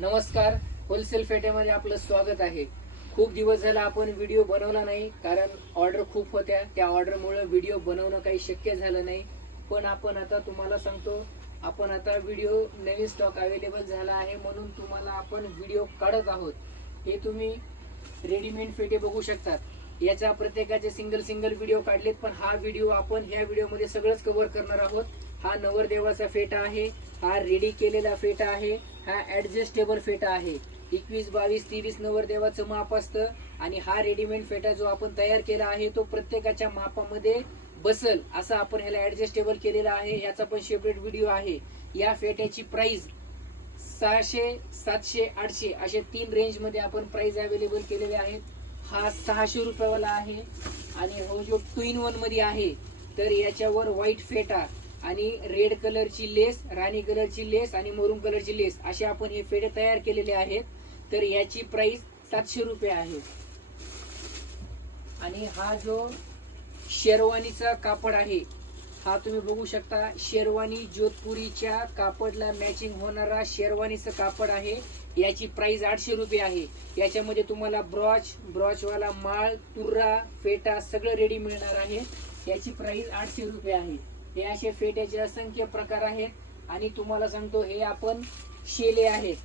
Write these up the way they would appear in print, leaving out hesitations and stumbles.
नमस्कार, होलसेल फेटेमध्ये आपलं स्वागत आहे। खूप दिवस झाला आपण व्हिडिओ बनवला नाही, कारण ऑर्डर खूप होत्या। त्या ऑर्डरमुळे व्हिडिओ बनवणं काही शक्य झालं नाही। पण आपण आता तुम्हाला सांगतो, आपण आता व्हिडिओ नवीन स्टॉक अवेलेबल झाला आहे, म्हणून तुम्हाला आपण व्हिडिओ काढत आहोत। हे तुम्ही रेडीमेड फेटे बघू शकतात। याचा प्रत्येकाचे सिंगल सिंगल व्हिडिओ काढलेत, पण हा व्हिडिओ आपण ह्या व्हिडिओमध्ये सगळंच कव्हर करणार आहोत। हा नवरदेवाचा फेटा आहे, हा रेडी केलेला फेटा आहे, हा ऍडजस्टेबल फेटा आहे। 21, 22, 23 नवरदेवाचं माप असतं आणि हा रेडीमेड फेटा जो आपण तयार केला आहे तो प्रत्येकाच्या मापामध्ये बसल असा आपण ह्याला ऍडजस्टेबल केलेला आहे। याचा पण सेपरेट व्हिडिओ आहे। या फेट्याची प्राइस 600, 700, 800 अशा 3 रेंज मध्ये आपण प्राइस अवेलेबल केलेले आहेत। हा 600 रुपयावाला आहे आणि हो जो 2 in 1 मध्ये आहे, तर याच्यावर व्हाईट फेटा आणि रेड कलरची लेस, राणी कलरची लेस आणि मरून कलरची लेस असे आपण हे फेटे तयार केलेले आहेत। तर याची प्राइस 700 रुपये आहे। आणि हा जो शेरवानीचा कापड आहे, हा तुम्ही बघू शकता। शेरवानी जोधपुरीच्या कापडला मॅचिंग होणारा शेरवानीचं कापड आहे। याची प्राइस 800 रुपये आहे। याच्यामध्ये तुम्हाला ब्रॉचवाला माळ, तुर्रा, फेटा सगळं रेडी मिळणार आहे। याची प्राइस 800 रुपये आहे। हे असे फेट्याचे असंख्य प्रकार आहेत। आणि तुम्हाला सांगतो, हे आपण शेले आहेत।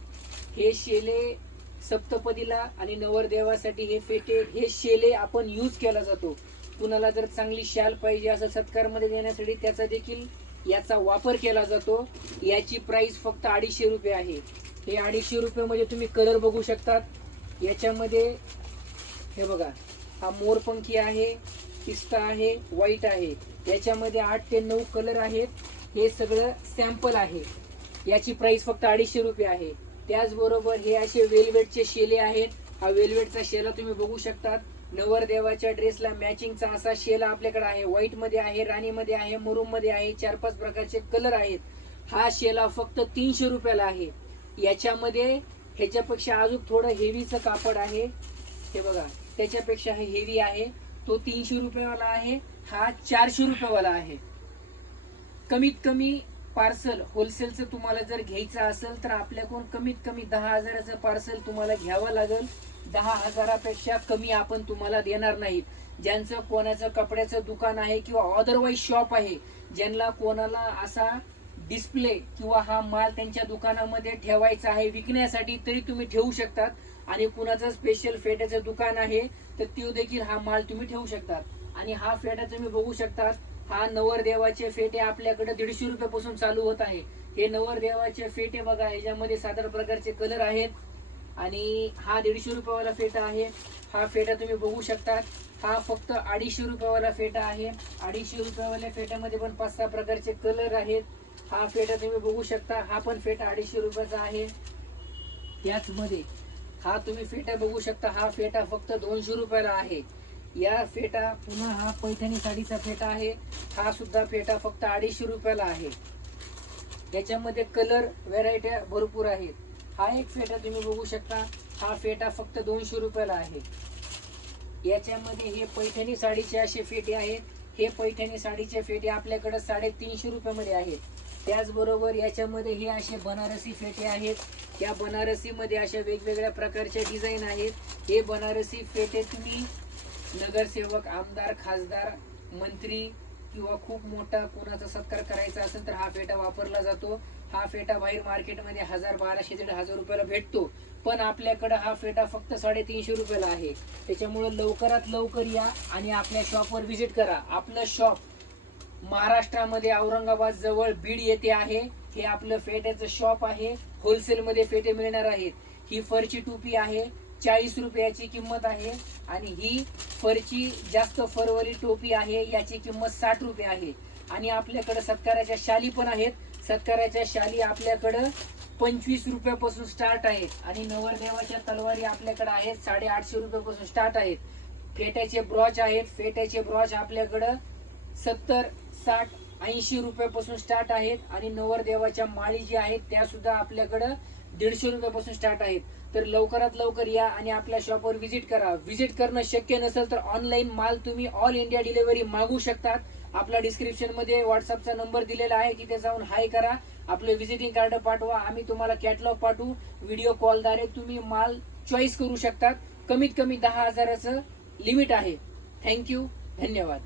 हे शेले सप्तपदीला आणि नवरदेवासाठी हे फेटे, हे शेले आपण यूज केला जातो। कुणाला जर चांगली शाल पाहिजे असं सत्कार मध्ये देण्यासाठी त्याचा देखील याचा वापर केला जातो। याची प्राइस फक्त 250 रुपये आहे। हे 250 रुपये मध्ये तुम्ही कलर बघू शकतात। याच्यामध्ये हे बघा, हा मोरपंखी आहे, पिस्ता आहे, व्हाईट आहे। याच्यामध्ये 8 ते 9 कलर आहेत। हे सगळं सॅम्पल आहे। याची प्राइस फक्त 250 रुपये आहे। त्याचबरोबर हे असे वेलवेटचे शेले आहेत। हा वेलवेटचा शेला तुम्ही बघू शकतात। नवरदेवाच्या ड्रेसला मॅचिंगचा असा शेला आपल्याकडे आहे। व्हाईट मध्ये आहे, राणी मध्ये आहे, मरून मध्ये आहे, 4-5 प्रकारचे कलर आहेत। हा शेला फक्त 300 रुपयाला आहे। याच्यामध्ये ह्याच्यापेक्षा अजून थोडं हेवीचं कापड आहे। हे बघा, त्याच्यापेक्षा हे हेवी आहे, तो 300 रुपयावाला आहे। हा 400 रुपयावाला आहे। कमीत कमी पार्सल होलसेलचं तुम्हाला जर घ्यायचं असेल तर आपल्याकडून कमीत कमी 10,000चं पार्सल तुम्हाला घ्यावं लागेल। 10,000पेक्षा कमी आपण तुम्हाला देणार नाहीत। ज्यांचं कोणाचं कपड्याचं दुकान आहे किंवा अदरवाईज शॉप आहे, ज्यांना कोणाला असा डिस्प्ले किंवा हा माल त्यांच्या दुकानामध्ये ठेवायचा आहे विकण्यासाठी, तरी तुम्ही ठेवू शकतात। आणि कुणाचं स्पेशल फेट्याचं दुकान आहे तर तो देखील हा माल तुम्ही ठेवू शकतात। आणि हा फेटा तुम्ही बघू शकता। हा नवरदेवाचे फेटे आपल्याकडे 150 रुपयापासून चालू होत आहे। हे नवरदेवाचे फेटे बघा, याच्यामध्ये साधारण प्रकारचे कलर आहेत। आणि हा 150 रुपयावाला फेटा आहे। हा फेटा तुम्ही बघू शकता। हा फक्त 250 रुपयावाला फेटा आहे। 250 रुपयावाल्या फेट्यामध्ये पण 5-6 प्रकारचे कलर आहेत। हा फेटा तुम्ही बघू शकता। हा पण फेटा 250 रुपयाचा आहे। याच मध्ये हा तुम्ही फेटा बघू शकता। हा फेटा फक्त 200 रुपयाला आहे। या फेटा पुन्हा हा पैठणी साडीचा फेटा आहे। हा सुद्धा फेटा फक्त 250 रुपयाला आहे। याच्यामध्ये कलर व्हरायट्या भरपूर आहेत। हा एक फेटा तुम्ही बघू शकता। हा फेटा फक्त 200 रुपयाला आहे। याच्यामध्ये हे पैठणी साडीचे असे फेटे आहेत। हे पैठणी साडीचे फेटे आपल्याकडे 350 रुपयामध्ये आहेत। त्याचबरोबर याच्यामध्ये हे असे बनारसी फेटे आहेत। या बनारसी मध्ये अशा वेगवेगळ्या प्रकारचे डिझाईन आहेत। हे बनारसी फेटे तुम्ही नगरसेवक, आमदार, खासदार, मंत्री किंवा खूप मोठा कोणाचा सत्कार करायचा असेल तर हा फेटा वापरला जातो। हा फेटा बाहेर मार्केटमध्ये 1000, 1200, 1500 रुपयाला भेटतो, पण आपल्याकडे हा फेटा फक्त 350 रुपयाला आहे। त्याच्यामुळे लवकरात लवकर या आणि आपल्या शॉपवर व्हिजिट करा। आपलं शॉप महाराष्ट्रामध्ये औरंगाबाद जवळ बीड येथे आहे। हे आपलं फेट्याचं शॉप आहे। होलसेल मध्ये फेटे मिळणार आहेत। ही फरची टोपी आहे, 40 रुपयाची किंमत आहे। आणि ही फरची जास्त फरवाली टोपी आहे, याची किंमत 60 रुपये आहे। आणि आपल्याकडे सत्काराच्या शाली पण आहेत। सत्काराच्या शाली आपल्याकडे 25 रुपयापासून स्टार्ट आहेत। आणि नवरदेवाच्या तलवारी आपल्याकडे आहेत 850 रुपयापासून स्टार्ट आहेत। फेट्याचे ब्रॉच आहेत। फेट्याचे ब्रॉच आपल्याकडे 70, 60, 80 रुपयापासून स्टार्ट आहेत। आणि नवरदेवाच्या माळी जी आहेत त्या सुद्धा आपल्याकडे 150 रुपयापासून स्टार्ट आहेत। तर लवकरात लवकर या आणि आपल्या शॉपवर व्हिजिट करा। व्हिजिट करणं शक्य नसेल तर ऑनलाईन माल तुम्ही ऑल इंडिया डिलिव्हरी मागू शकतात। आपला डिस्क्रिप्शन मध्ये व्हॉट्सअपचा नंबर दिलेला आहे, तिथे जाऊन हाय करा आपले व्हिजिटिंग कार्ड पाठवा, आम्ही तुम्हाला कॅटलॉग पाठवू. व्हिडिओ कॉलद्वारे तुम्ही माल चॉईस करू शकतात. कमीत कमी 10,000चं लिमिट आहे. थँक्यू, धन्यवाद.